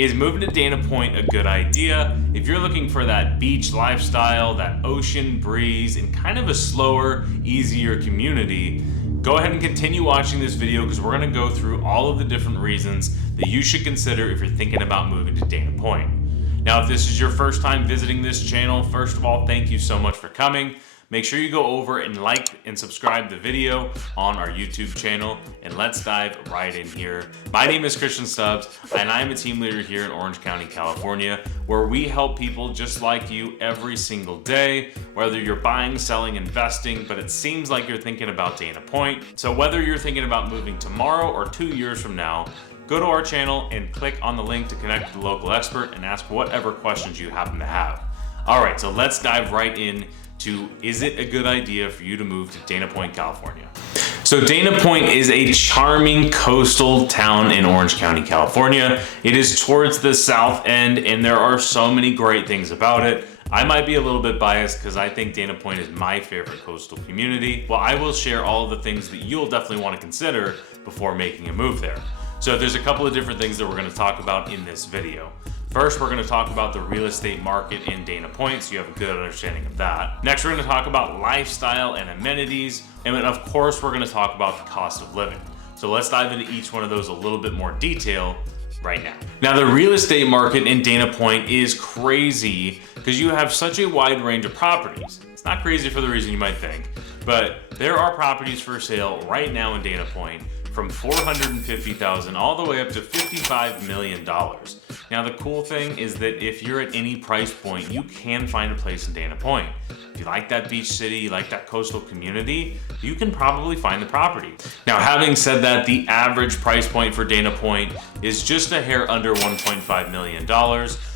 Is moving to Dana Point a good idea? If you're looking for that beach lifestyle, that ocean breeze, and kind of a slower, easier community, go ahead and continue watching this video because we're going to go through all of the different reasons that you should consider if you're thinking about moving to Dana Point. Now, if this is your first time visiting this channel, first of all, thank you so much for coming. Make sure you go over and like and subscribe the video on our YouTube channel, and let's dive right in here. My name is Christian Stubbs, and I am a team leader here in Orange County, California, where we help people just like you every single day, whether you're buying, selling, investing, but it seems like you're thinking about Dana Point. So whether you're thinking about moving tomorrow or 2 years from now, go to our channel and click on the link to connect with the local expert and ask whatever questions you happen to have. All right, so let's dive right in to, is it a good idea for you to move to Dana Point, California? So Dana Point is a charming coastal town in Orange County, California. It is towards the south end, and there are so many great things about it. I might be a little bit biased because I think Dana Point is my favorite coastal community. Well, I will share all of the things that you'll definitely want to consider before making a move there. So there's a couple of different things that we're going to talk about in this video. First, we're going to talk about the real estate market in Dana Point, so you have a good understanding of that. Next, we're going to talk about lifestyle and amenities. And then, of course, we're going to talk about the cost of living. So let's dive into each one of those a little bit more detail right now. Now, the real estate market in Dana Point is crazy because you have such a wide range of properties. It's not crazy for the reason you might think, but there are properties for sale right now in Dana Point from $450,000 all the way up to $55 million. Now, the cool thing is that if you're at any price point, you can find a place in Dana Point. If you like that beach city, you like that coastal community, you can probably find the property. Now, having said that, the average price point for Dana Point is just a hair under $1.5 million.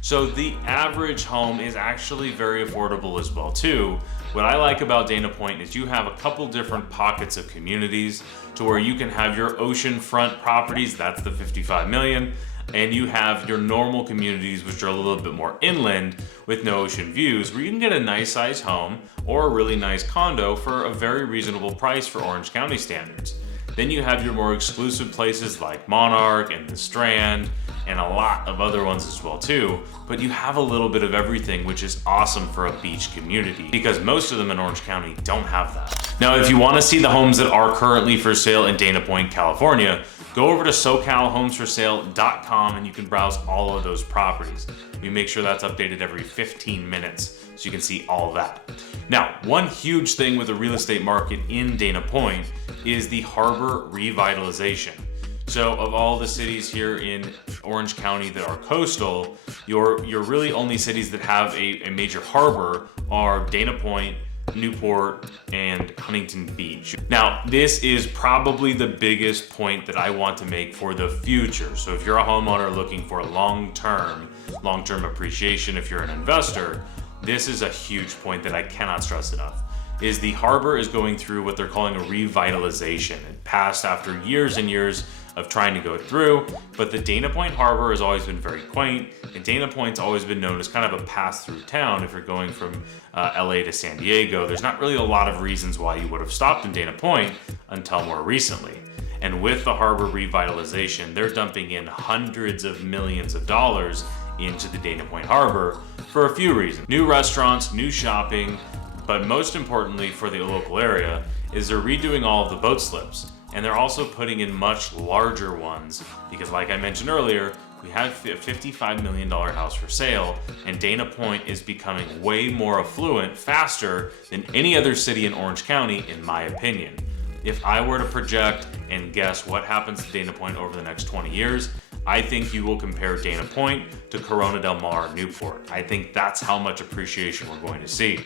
So the average home is actually very affordable as well too. What I like about Dana Point is you have a couple different pockets of communities to where you can have your oceanfront properties, that's the 55 million, and you have your normal communities, which are a little bit more inland with no ocean views, where you can get a nice size home or a really nice condo for a very reasonable price for Orange County standards. Then you have your more exclusive places like Monarch and the Strand and a lot of other ones as well too, but you have a little bit of everything, which is awesome for a beach community because most of them in Orange County don't have that. Now, if you want to see the homes that are currently for sale in Dana Point, California, go over to SoCalHomesForSale.com and you can browse all of those properties. We make sure that's updated every 15 minutes so you can see all of that. Now, one huge thing with the real estate market in Dana Point is the harbor revitalization. So of all the cities here in Orange County that are coastal, your really only cities that have a major harbor are Dana Point, Newport, and Huntington Beach. Now, this is probably the biggest point that I want to make for the future. So if you're a homeowner looking for long-term appreciation, if you're an investor, this is a huge point that I cannot stress enough, is the harbor is going through what they're calling a revitalization. It passed after years and years of trying to go through, but the Dana Point Harbor has always been very quaint, and Dana Point's always been known as kind of a pass-through town. If you're going from LA to San Diego, there's not really a lot of reasons why you would have stopped in Dana Point until more recently. And with the harbor revitalization, they're dumping in hundreds of millions of dollars into the Dana Point Harbor for a few reasons. New restaurants, new shopping, but most importantly for the local area is they're redoing all of the boat slips. And they're also putting in much larger ones because, like I mentioned earlier, we have a $55 million house for sale, and Dana Point is becoming way more affluent faster than any other city in Orange County, in my opinion. If I were to project and guess what happens to Dana Point over the next 20 years, I think you will compare Dana Point to Corona del Mar, Newport. I think that's how much appreciation we're going to see.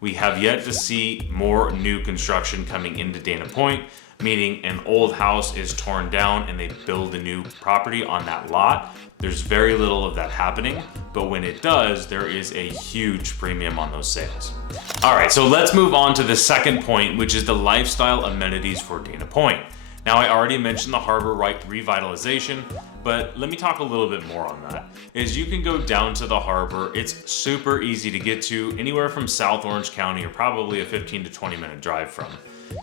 We have yet to see more new construction coming into Dana Point, meaning an old house is torn down and they build a new property on that lot. There's very little of that happening, but when it does, there is a huge premium on those sales. All right, so let's move on to the second point, which is the lifestyle amenities for Dana Point. Now, I already mentioned the harbor revitalization, but let me talk a little bit more on that. Is you can go down to the harbor. It's super easy to get to, anywhere from South Orange County, or probably a 15 to 20 minute drive from.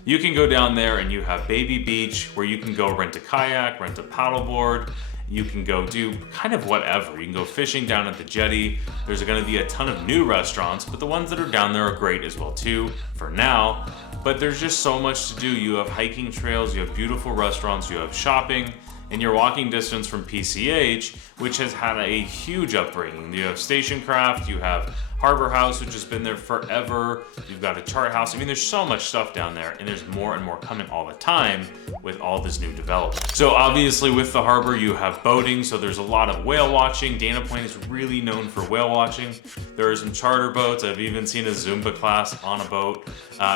You can go down there and you have Baby Beach, where you can go rent a kayak, rent a paddleboard, You can go do kind of whatever. You can go fishing down at the jetty. There's going to be a ton of new restaurants, but the ones that are down there are great as well too, for now. But there's just so much to do. You have hiking trails, you have beautiful restaurants, you have shopping, and you're walking distance from PCH, which has had a huge upbringing. You have Stationcraft, you have Harbor House, which has been there forever. You've got a chart house. I mean, there's so much stuff down there, and there's more and more coming all the time with all this new development. So obviously with the harbor, you have boating, so there's a lot of whale watching. Dana Point is really known for whale watching. There are some charter boats. I've even seen a Zumba class on a boat.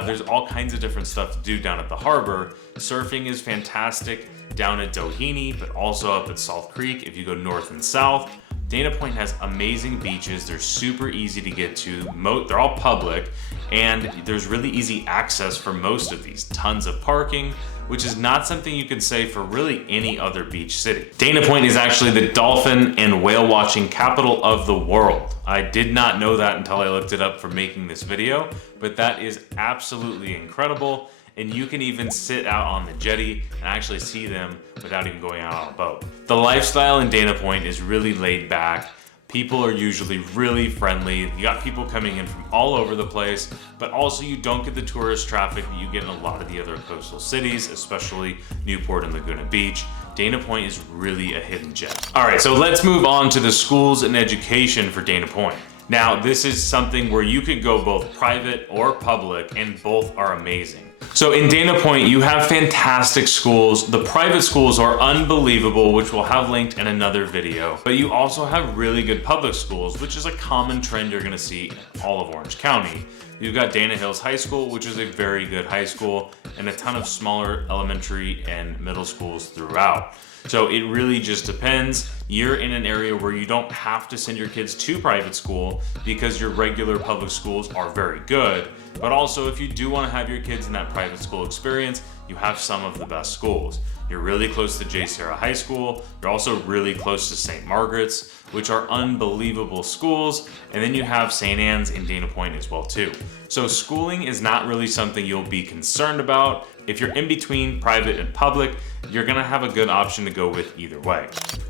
There's all kinds of different stuff to do down at the harbor. Surfing is fantastic down at Doheny, but also up at Salt Creek if you go north and south. Dana Point has amazing beaches. They're super easy to get to. They're all public, and there's really easy access for most of these. Tons of parking, which is not something you could say for really any other beach city. Dana Point is actually the dolphin and whale watching capital of the world. I did not know that until I looked it up for making this video, but that is absolutely incredible. And you can even sit out on the jetty and actually see them without even going out on a boat. The lifestyle in Dana Point is really laid back. People are usually really friendly. You got people coming in from all over the place, but also you don't get the tourist traffic that you get in a lot of the other coastal cities, especially Newport and Laguna Beach. Dana Point is really a hidden gem. All right, so let's move on to the schools and education for Dana Point. Now, this is something where you could go both private or public, and both are amazing. So in Dana Point, you have fantastic schools. The private schools are unbelievable, which we'll have linked in another video. But you also have really good public schools, which is a common trend you're gonna see in all of Orange County. You've got Dana Hills High School, which is a very good high school, and a ton of smaller elementary and middle schools throughout. So it really just depends. You're in an area where you don't have to send your kids to private school because your regular public schools are very good. But also, if you do want to have your kids in that private school experience, you have some of the best schools. You're really close to J. Sarah High School. You're also really close to St. Margaret's, which are unbelievable schools. And then you have St. Anne's in Dana Point as well too. So schooling is not really something you'll be concerned about. If you're in between private and public, you're gonna have a good option to go with either way.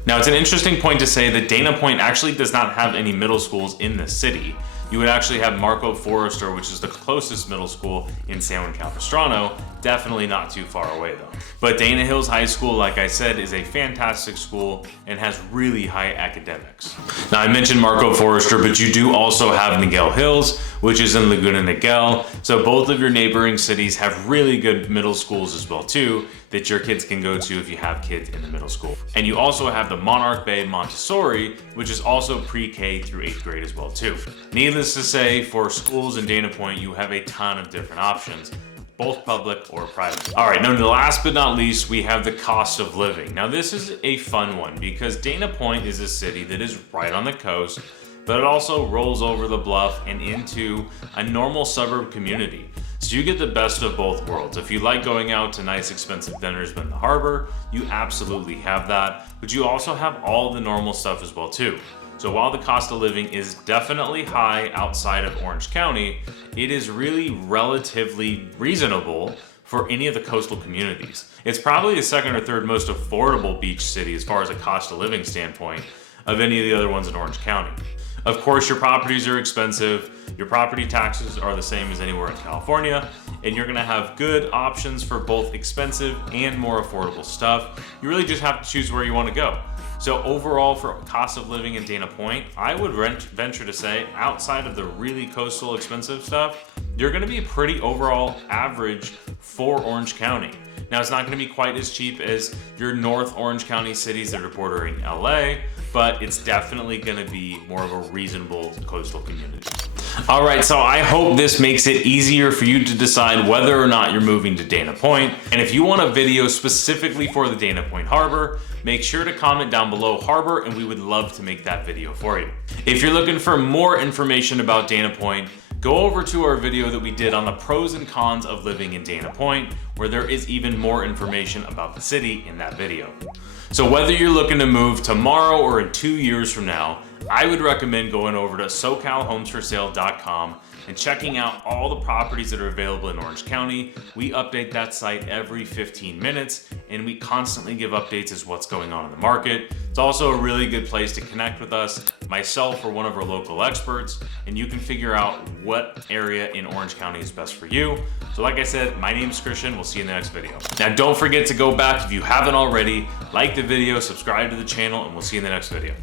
Now, it's an interesting point to say that Dana Point actually does not have any middle schools in the city. You would actually have Marco Forrester, which is the closest middle school in San Juan Capistrano, definitely not too far away though. But Dana Hills High School, like I said, is a fantastic school and has really high academics. Now, I mentioned Marco Forrester, but you do also have Niguel Hills, which is in Laguna Niguel. So both of your neighboring cities have really good middle schools as well too, that your kids can go to if you have kids in the middle school. And you also have the Monarch Bay Montessori, which is also pre-K through 8th grade as well too. Needless to say, for schools in Dana Point, you have a ton of different options, both public or private. All right, now last but not least, we have the cost of living. Now this is a fun one because Dana Point is a city that is right on the coast, but it also rolls over the bluff and into a normal suburb community. So you get the best of both worlds. If you like going out to nice expensive dinners in the harbor, you absolutely have that, but you also have all the normal stuff as well too. So while the cost of living is definitely high outside of Orange County, it is really relatively reasonable for any of the coastal communities. It's probably the second or third most affordable beach city as far as a cost of living standpoint of any of the other ones in Orange County. Of course, your properties are expensive. Your property taxes are the same as anywhere in California, and you're gonna have good options for both expensive and more affordable stuff. You really just have to choose where you wanna go. So overall, for cost of living in Dana Point, I would venture to say, outside of the really coastal expensive stuff, you're gonna be pretty overall average for Orange County. Now, it's not gonna be quite as cheap as your North Orange County cities that are bordering LA, but it's definitely gonna be more of a reasonable coastal community. All right, so I hope this makes it easier for you to decide whether or not you're moving to Dana Point. And if you want a video specifically for the Dana Point Harbor, make sure to comment down below Harbor, and we would love to make that video for you. If you're looking for more information about Dana Point, go over to our video that we did on the pros and cons of living in Dana Point, where there is even more information about the city in that video. So whether you're looking to move tomorrow or in 2 years from now, I would recommend going over to SoCalHomesForSale.com and checking out all the properties that are available in Orange County. We update that site every 15 minutes and we constantly give updates as what's going on in the market. It's also a really good place to connect with us, myself or one of our local experts, and you can figure out what area in Orange County is best for you. So like I said, my name is Christian. We'll see you in the next video. Now don't forget to go back if you haven't already, like the video, subscribe to the channel, and we'll see you in the next video.